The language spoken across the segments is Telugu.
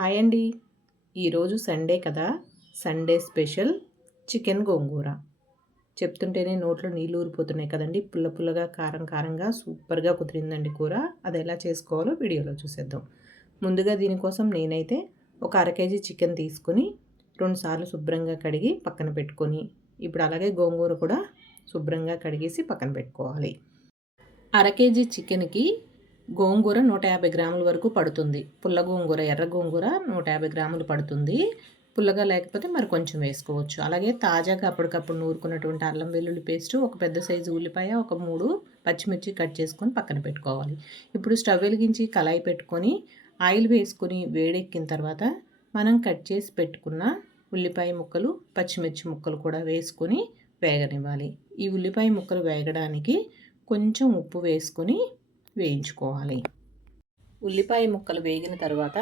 హాయ్ అండి. ఈరోజు సండే కదా, సండే స్పెషల్ చికెన్ గోంగూర. చెప్తుంటేనే నోట్లో నీళ్ళు ఊరిపోతున్నాయి కదండి. పుల్ల పుల్లగా, కారం కారంగా సూపర్గా కుదిరిందండి కూర. అది ఎలా చేసుకోవాలో వీడియోలో చూసేద్దాం. ముందుగా దీనికోసం నేనైతే ఒక అర కేజీ చికెన్ తీసుకొని 2 సార్లు శుభ్రంగా కడిగి పక్కన పెట్టుకొని, ఇప్పుడు అలాగే గోంగూర కూడా శుభ్రంగా కడిగేసి పక్కన పెట్టుకోవాలి. అర కేజీ చికెన్కి గోంగూర 150 గ్రాముల వరకు పడుతుంది. పుల్ల గోంగూర, ఎర్ర గోంగూర 150 గ్రాములు పడుతుంది. పుల్లగా లేకపోతే మరి కొంచెం వేసుకోవచ్చు. అలాగే తాజాగా అప్పటికప్పుడు నూరుకున్నటువంటి అల్లం వెల్లుల్లి పేస్టు, ఒక పెద్ద సైజు ఉల్లిపాయ, ఒక 3 పచ్చిమిర్చి కట్ చేసుకొని పక్కన పెట్టుకోవాలి. ఇప్పుడు స్టవ్ వెలిగించి కళాయి పెట్టుకొని ఆయిల్ వేసుకొని వేడెక్కిన తర్వాత మనం కట్ చేసి పెట్టుకున్న ఉల్లిపాయ ముక్కలు, పచ్చిమిర్చి ముక్కలు కూడా వేసుకొని వేగనివ్వాలి. ఈ ఉల్లిపాయ ముక్కలు వేగడానికి కొంచెం ఉప్పు వేసుకొని వేయించుకోవాలి. ఉల్లిపాయ ముక్కలు వేగిన తర్వాత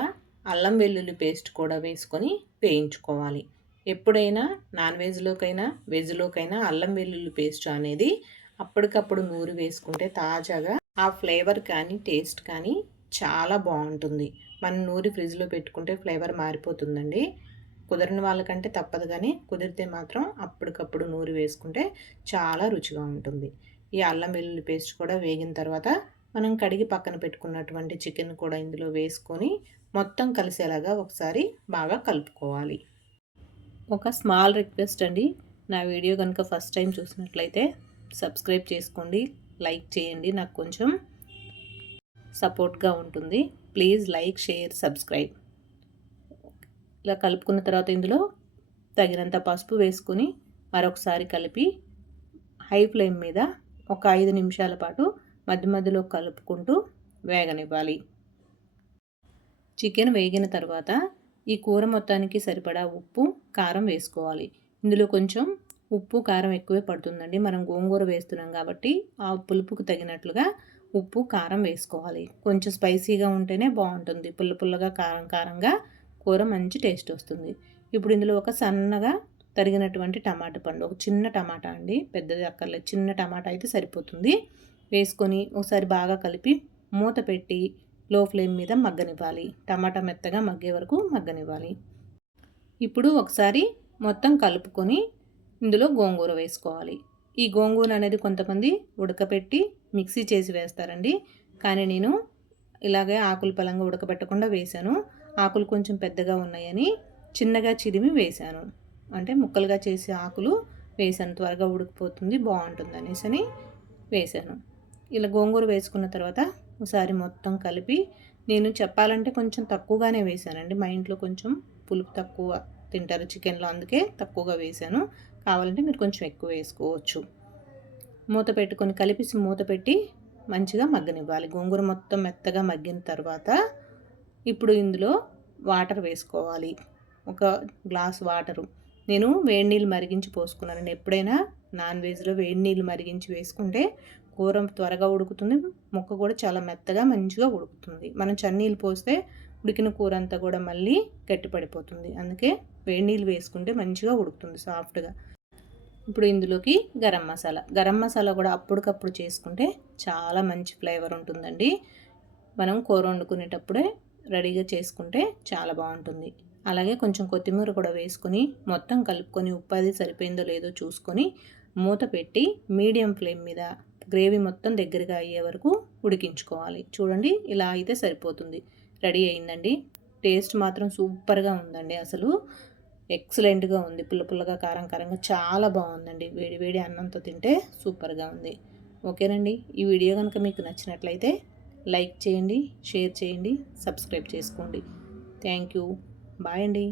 అల్లం వెల్లుల్లి పేస్ట్ కూడా వేసుకొని వేయించుకోవాలి. ఎప్పుడైనా నాన్ వెజ్లోకైనా వెజ్లోకైనా అల్లం వెల్లుల్లి పేస్ట్ అనేది అప్పటికప్పుడు నూరి వేసుకుంటే తాజాగా ఆ ఫ్లేవర్ కానీ టేస్ట్ కానీ చాలా బాగుంటుంది. మనం నూరి ఫ్రిడ్జ్లో పెట్టుకుంటే ఫ్లేవర్ మారిపోతుందండి. కుదరని వాళ్ళకంటే తప్పదు, కానీ కుదిరితే మాత్రం అప్పటికప్పుడు నూరి వేసుకుంటే చాలా రుచిగా ఉంటుంది. ఈ అల్లం వెల్లుల్లి పేస్ట్ కూడా వేగిన తర్వాత మనం కడిగి పక్కన పెట్టుకున్నటువంటి చికెన్ కూడా ఇందులో వేసుకొని మొత్తం కలిసేలాగా ఒకసారి బాగా కలుపుకోవాలి. ఒక స్మాల్ రిక్వెస్ట్ అండి, నా వీడియో కనుక ఫస్ట్ టైం చూసినట్లయితే సబ్స్క్రైబ్ చేసుకోండి, లైక్ చేయండి, నాకు కొంచెం సపోర్ట్గా ఉంటుంది. Please like, share, subscribe. ఇలా కలుపుకున్న తర్వాత ఇందులో తగినంత పసుపు వేసుకొని మరొకసారి కలిపి హై ఫ్లేమ్ మీద ఒక 5 నిమిషాల పాటు మధ్య మధ్యలో కలుపుకుంటూ వేగనివ్వాలి. చికెన్ వేగిన తర్వాత ఈ కూర మొత్తానికి సరిపడా ఉప్పు, కారం వేసుకోవాలి. ఇందులో కొంచెం ఉప్పు, కారం ఎక్కువే పడుతుందండి. మనం గోంగూర వేస్తున్నాం కాబట్టి ఆ పులుపుకు తగినట్లుగా ఉప్పు, కారం వేసుకోవాలి. కొంచెం స్పైసీగా ఉంటేనే బాగుంటుంది. పుల్ల పుల్లగా, కారం కారంగా కూర మంచి టేస్ట్ వస్తుంది. ఇప్పుడు ఇందులో ఒక సన్నగా తరిగినటువంటి టమాటా పండు, ఒక చిన్న టమాటా అండి, పెద్దది అక్కర్లేదు, చిన్న టమాటా అయితే సరిపోతుంది, వేసుకొని ఒకసారి బాగా కలిపి మూత పెట్టి లో ఫ్లేమ్ మీద మగ్గనివ్వాలి. టమాటా మెత్తగా మగ్గే వరకు మగ్గనివ్వాలి. ఇప్పుడు ఒకసారి మొత్తం కలుపుకొని ఇందులో గోంగూర వేసుకోవాలి. ఈ గోంగూర అనేది కొంతమంది ఉడకపెట్టి మిక్సీ చేసి వేస్తారండి, కానీ నేను ఇలాగే ఆకులు పలంగా ఉడకబెట్టకుండా వేశాను. ఆకులు కొంచెం పెద్దగా ఉన్నాయని చిన్నగా చిరిమి వేశాను. అంటే ముక్కలుగా చేసి ఆకులు వేసాను, త్వరగా ఉడికిపోతుంది, బాగుంటుంది అనేసి వేసాను. ఇలా గోంగూర వేసుకున్న తర్వాత ఒకసారి మొత్తం కలిపి, నేను చెప్పాలంటే కొంచెం తక్కువగానే వేసానండి. మా ఇంట్లో కొంచెం పులుపు తక్కువ తింటారు చికెన్లో, అందుకే తక్కువగా వేసాను. కావాలంటే మీరు కొంచెం ఎక్కువ వేసుకోవచ్చు. మూత పెట్టుకొని కలిపి మూత పెట్టి మంచిగా మగ్గనివ్వాలి. గోంగూర మొత్తం మెత్తగా మగ్గిన తర్వాత ఇప్పుడు ఇందులో వాటర్ వేసుకోవాలి. ఒక గ్లాస్ వాటరు నేను వేడి నీళ్ళు మరిగించి పోసుకున్నానండి. ఎప్పుడైనా నాన్ వెజ్లో వేడి నీళ్ళు మరిగించి వేసుకుంటే కూర త్వరగా ఉడుకుతుంది, ముక్క కూడా చాలా మెత్తగా మంచిగా ఉడుకుతుంది. మనం చన్నీళ్ళు పోస్తే ఉడికిన కూర అంతా కూడా మళ్ళీ గట్టిపడిపోతుంది. అందుకే వేడి నీళ్ళు వేసుకుంటే మంచిగా ఉడుకుతుంది సాఫ్ట్గా. ఇప్పుడు ఇందులోకి గరం మసాలా కూడా అప్పటికప్పుడు చేసుకుంటే చాలా మంచి ఫ్లేవర్ ఉంటుందండి. మనం కూర వండుకునేటప్పుడే రెడీగా చేసుకుంటే చాలా బాగుంటుంది. అలాగే కొంచెం కొత్తిమీర కూడా వేసుకొని మొత్తం కలుపుకొని ఉప్పు అది సరిపోయిందో లేదో చూసుకొని మూత పెట్టి మీడియం ఫ్లేమ్ మీద గ్రేవీ మొత్తం దగ్గరగా అయ్యే వరకు ఉడికించుకోవాలి. చూడండి, ఇలా అయితే సరిపోతుంది. రెడీ అయిందండి. టేస్ట్ మాత్రం సూపర్గా ఉందండి. అసలు ఎక్సలెంట్గా ఉంది. పుల్ల పుల్లగా, కారం కారంగా చాలా బాగుందండి. వేడి వేడి అన్నంతో తింటే సూపర్గా ఉంది. ఓకేనండి, ఈ వీడియో కనుక మీకు నచ్చినట్లయితే లైక్ చేయండి, షేర్ చేయండి, సబ్స్క్రైబ్ చేసుకోండి. Thank you. బాయ్ అండి.